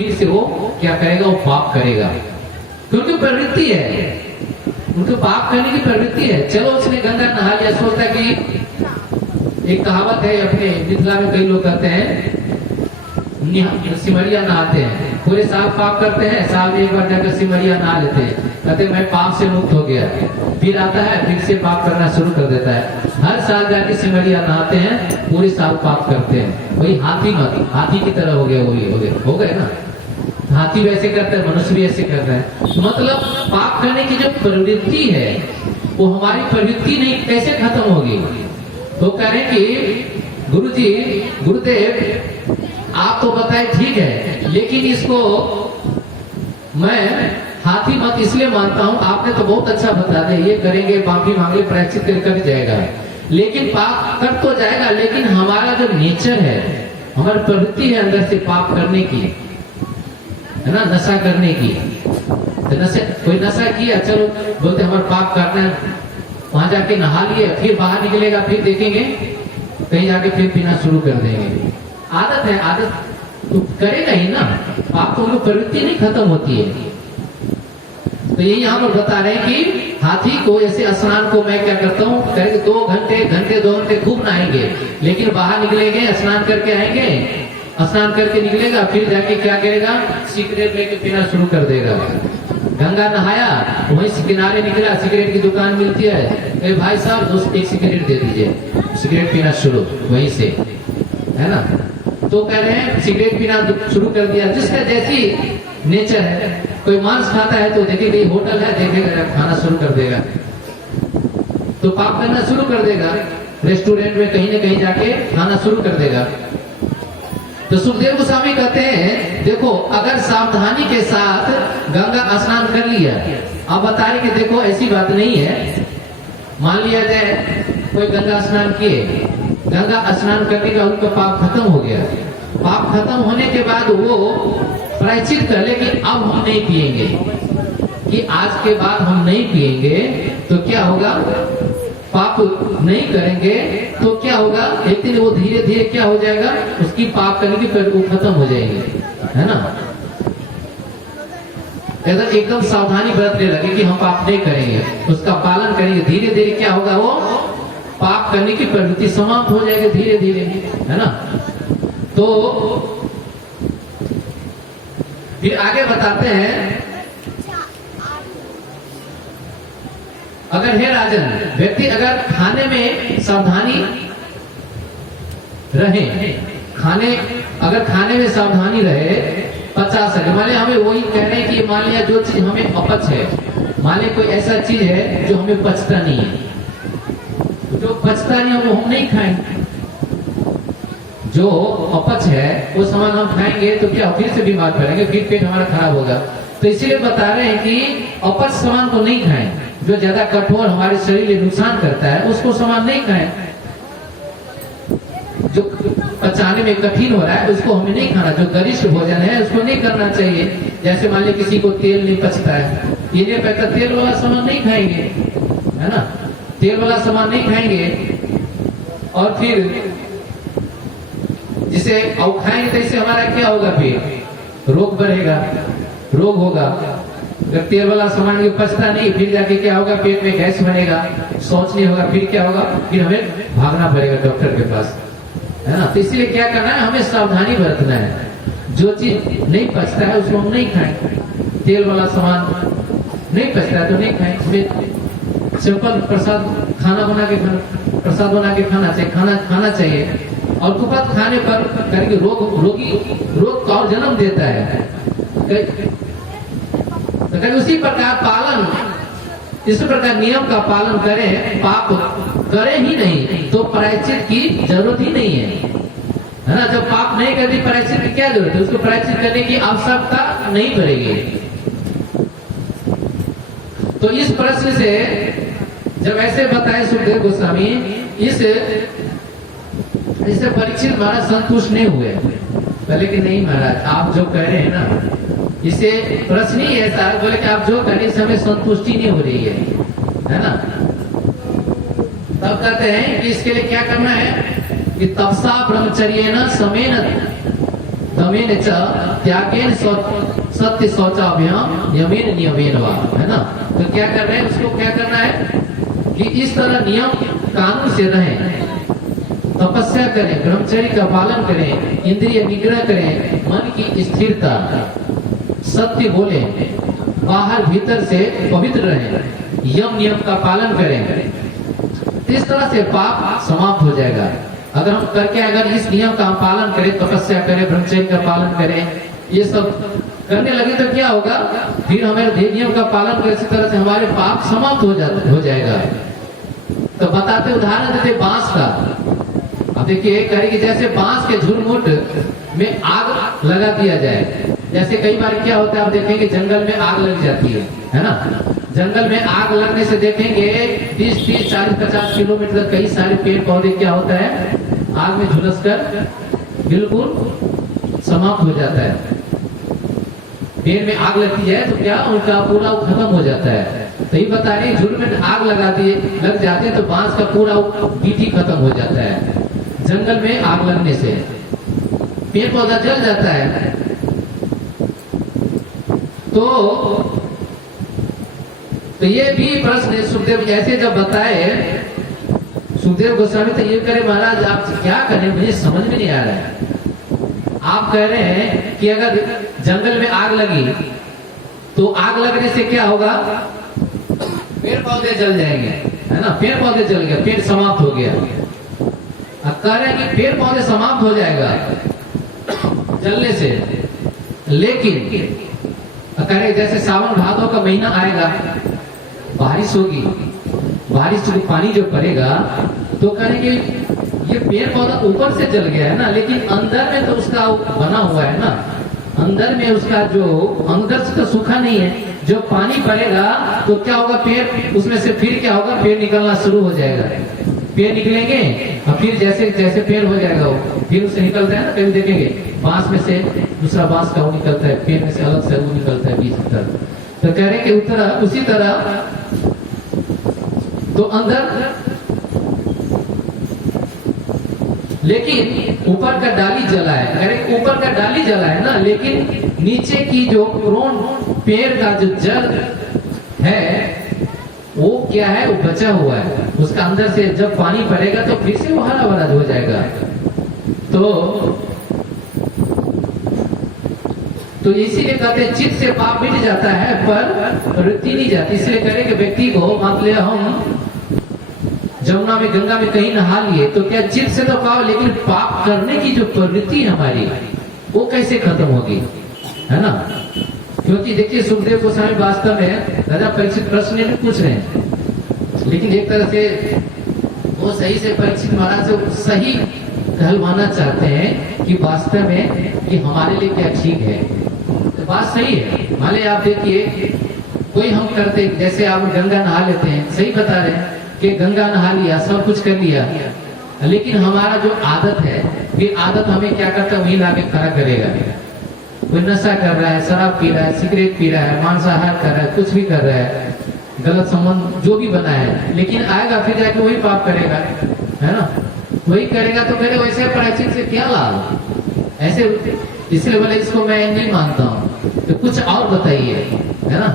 फिर से वो क्या करेगा, वो पाप करेगा, क्योंकि प्रवृत्ति है, उनको पाप करने की प्रवृत्ति है। चलो उसने गंगा नहा लिया, सोचता कि एक कहावत है अपने मिथिला में, कई लोग कहते हैं सिमरिया नहाते हैं, पूरे साल पाप करते हैं, साल में एक बार जाकर सिमरिया नहा लेते हैं, कहते मैं पाप से मुक्त हो गया, फिर आता है फिर से पाप करना शुरू कर देता है। हर साल जाके सिमरिया नहाते हैं, पूरे साल पाप करते हैं। वही हाथी मत, हाथी की तरह हो गया, वही हो गए ना, हाथी वैसे करते हैं, मनुष्य भी ऐसे करते हैं। तो मतलब पाप करने की जो प्रवृत्ति है वो हमारी प्रवृत्ति नहीं, कैसे खत्म होगी? तो कह रहे कि गुरुजी, गुरुदेव आप तो बताए ठीक है, लेकिन इसको मैं हाथी मत इसलिए मानता हूं, आपने तो बहुत अच्छा बता दिया, ये करेंगे, माफी मांगे, प्रायश्चित कर जाएगा, लेकिन पाप कर तो जाएगा, लेकिन हमारा जो नेचर है, हमारी प्रवृत्ति है अंदर से पाप करने की, है ना, नशा करने की। तो नशा, कोई नशा किया, चलो बोलते हमारा पाप करना है, वहां जाके नहा लिए, फिर बाहर निकलेगा, फिर देखेंगे कहीं जाके फिर पीना शुरू कर देंगे। आदत है, आदत तो करेगा ही ना, पाप तो प्रवृत्ति नहीं खत्म होती है। तो यही हम लोग बता रहे हैं कि हाथी को ऐसे स्नान को मैं क्या करता हूँ, करेंगे 2 घंटे खूब नहाएंगे, लेकिन बाहर निकलेंगे, स्नान करके आएंगे, स्नान करके निकलेगा, फिर जाके क्या करेगा, सिगरेट लेके पीना शुरू कर देगा। गंगा नहाया, वहीं से किनारे निकला, सिगरेट की दुकान मिलती है, भाई साहब दोस्त एक सिगरेट दे दीजिए, सिगरेट पीना शुरू वहीं से, है ना। तो कह रहे हैं सिगरेट पीना शुरू कर दिया, जिसका जैसी नेचर है, कोई मांस खाता है तो देखेगा होटल है, देखेगा खाना शुरू कर देगा, तो पाप करना शुरू कर देगा, रेस्टोरेंट में कहीं न कहीं जाके खाना शुरू कर देगा। तो सुखदेव गोस्वामी कहते हैं देखो, अगर सावधानी के साथ गंगा स्नान कर लिया, आप बता रहे कि देखो ऐसी बात नहीं है, मान लिया जाए कोई गंगा स्नान किए, गंगा स्नान करने का उनका पाप खत्म हो गया, पाप खत्म होने के बाद वो प्रायश्चित कर ले कि अब हम नहीं पिएंगे, कि आज के बाद हम नहीं पिएंगे, तो क्या होगा, पाप नहीं करेंगे तो क्या होगा, एक दिन वो धीरे धीरे क्या हो जाएगा, उसकी पाप करने की वो खत्म हो जाएंगे, है ना। एकदम सावधानी बरतने लगे कि हम पाप नहीं करेंगे, उसका पालन करेंगे, धीरे धीरे क्या होगा, वो पाप करने की प्रवृत्ति समाप्त हो जाएगी धीरे धीरे, है ना। तो फिर आगे बताते हैं, अगर हे राजन, व्यक्ति अगर खाने में सावधानी रहे, अगर खाने में सावधानी रहे, 50 है, मान लिया हमें वही कह रहे हैं कि मान लिया जो चीज हमें अपच है, मान लिया कोई ऐसा चीज है जो हमें पचता नहीं है, जो पचता नहीं है वो हम नहीं खाएंगे, जो अपच है वो सामान हम खाएंगे तो क्या फिर से बीमार पड़ेंगे, फिर पेट हमारा खराब होगा। तो इसीलिए बता रहे हैं कि अपच सामान को नहीं खाएं, जो ज्यादा कठोर हमारे शरीर में नुकसान करता है उसको सामान नहीं खाएं, जो पचाने में कठिन हो रहा है उसको हमें नहीं खाना, जो गरिष्ठ भोजन है उसको नहीं करना चाहिए। जैसे मान लीजिए किसी को तेल नहीं पचता है, ये कहता तेल वाला सामान नहीं खाएंगे, है ना, तेल वाला सामान नहीं खाएंगे, और फिर जिसे खाएंगे तो इससे हमारा क्या होगा, फिर रोग बढ़ेगा, रोग होगा। अगर तेल वाला सामान पचता नहीं, फिर जाके क्या होगा, पेट में गैस बनेगा, शौच नहीं होगा, फिर क्या होगा, फिर हमें भागना पड़ेगा डॉक्टर के पास, है ना। तो इसलिए क्या करना है, हमें सावधानी बरतना है, जो चीज नहीं पचता है उसको हम नहीं खाएं, तेल वाला सामान नहीं पचता है तो नहीं खाएं, सिंपल प्रसाद खाना बना के प्रसाद बना के खाना चाहिए, और कुपथ खाने पर करके रोग का और जन्म देता है। तो उसी प्रकार पालन, इस प्रकार नियम का पालन करें, पाप करें ही नहीं तो प्रायश्चित की जरूरत ही नहीं है ना। जब पाप नहीं करती प्रायश्चित की क्या जरूरत है, उसको प्रायश्चित करने की आवश्यकता नहीं पड़ेगी। तो इस प्रश्न से जब ऐसे बताए सुखदेव गोस्वामी, इससे परीक्षित महाराज संतुष्ट नहीं हुए, पहले कि नहीं महाराज आप जो कह रहे हैं ना, इसे प्रश्न ही ऐसा बोले कि आप जो कह रहे हैं हमें संतुष्टि नहीं हो रही है ना। तब कहते हैं कि इसके लिए क्या करना है कि तपसा ब्रह्मचर्य न समेन दमेन च त्यागेन सत्य शौचाभ्याम यमेन नियमेन वा, है ना। तो क्या कर रहे हैं, उसको क्या करना है कि इस तरह नियम कानून से रहें, तपस्या करें, ब्रह्मचर्य का पालन करें, इंद्रिय निग्रह करें, मन की स्थिरता, सत्य बोले, बाहर भीतर से पवित्र रहें, यम नियम का पालन करें। इस तरह से पाप समाप्त हो जाएगा। अगर हम करके अगर इस नियम का हम पालन करें, तपस्या करें, ब्रह्मचर्य का पालन करें, ये सब करने लगे तो क्या होगा, फिर हमारे नियम का पालन करें, इसी तरह से हमारे पाप समाप्त हो जाएगा। तो बताते उदाहरण देते बांस का। अब देखिए करेंगे जैसे बांस के झुरमुट में आग लगा दिया जाए। जैसे कई बार क्या होता है, आप देखेंगे जंगल में आग लग जाती है ना। जंगल में आग लगने से देखेंगे 20, 30, 40, 50 किलोमीटर कई सारे पेड़ पौधे क्या होता है, आग में झुलसकर बिल्कुल समाप्त हो जाता है। पेड़ में आग लगती है तो क्या उनका पूरा खत्म हो जाता है। तो ये बता रहे झुरमुट में आग लग जाते हैं तो बांस का पूरा बीटी खत्म हो जाता है। जंगल में आग लगने से पेड़ पौधा जल जाता है। तो ये भी प्रश्न सुखदेव ऐसे जब बताए, सुखदेव गोस्वामी तो ये करे महाराज आप क्या करें, मुझे समझ में नहीं आ रहा है। आप कह रहे हैं कि अगर जंगल में आग लगी तो आग लगने से क्या होगा, पेड़ पौधे जल जाएंगे, है ना। पेड़ पौधे जल गए, पेड़ समाप्त हो गया। अब कह रहे हैं कि पेड़ पौधे समाप्त हो जाएगा जलने से, लेकिन कह रहे जैसे सावन भादों का महीना आएगा, बारिश होगी, बारिश में पानी जो पड़ेगा तो कहेंगे ये पेड़ पौधा ऊपर से जल गया है ना, लेकिन अंदर में तो उसका बना हुआ है ना, अंदर में उसका जो अंदर से तो सूखा नहीं है। जो पानी पड़ेगा तो क्या होगा, पेड़ उसमें से फिर क्या होगा, पेड़ निकलना शुरू हो जाएगा। पेड़ निकलेंगे और फिर जैसे जैसे पेड़ हो जाएगा वो फिर उससे निकलता है ना। कभी देखेंगे बांस में से दूसरा बांस का वो निकलता है, पेड़ में से अलग से वो निकलता है बीच तरफ। तो कह रहे कि उसी तरह तो अंदर, लेकिन ऊपर का डाली जला है, अरे ऊपर का डाली जला है ना, लेकिन नीचे की जो क्रोन पेड़ का जो जड़ है वो क्या है, वो बचा हुआ है। उसका अंदर से जब पानी पड़ेगा तो फिर से वो हरा भरा हो जाएगा। तो इसीलिए कहते हैं चित्त से पाप मिट जाता है पर प्रवृत्ति नहीं जाती। इसलिए करें कि व्यक्ति को मान लिया हम जमुना में गंगा में कहीं नहा लिए तो क्या चित्त से तो पाप, लेकिन पाप करने की जो प्रवृत्ति हमारी वो कैसे खत्म होगी, है ना। क्योंकि देखिए सुखदेव गोस्वामी वास्तव में राजा परीक्षित प्रश्न में पूछ रहे हैं, लेकिन एक तरह से वो सही से परीक्षित महाराज से सही कहलवाना चाहते हैं कि वास्तव में कि हमारे लिए क्या ठीक है। तो बात सही है। मान लीजिए आप देखिए कोई हम करते, जैसे आप गंगा नहा लेते हैं, सही बता रहे हैं कि गंगा नहा लिया, सब कुछ कर लिया, लेकिन हमारा जो आदत है, ये आदत हमें क्या करता है, वहीं लाके खड़ा करेगा। कोई नशा कर रहा है, शराब पी रहा है, सिगरेट पी रहा है, मांसाहार कर रहा है, कुछ भी कर रहा है, गलत संबंध जो भी बना है, लेकिन आएगा फिर जाके वही पाप करेगा, है ना। वही करेगा तो मेरे वैसे प्रायश्चित से क्या लाभ, ऐसे। इसलिए बोले इसको मैं नहीं मानता हूँ, तो कुछ और बताइए, है ना।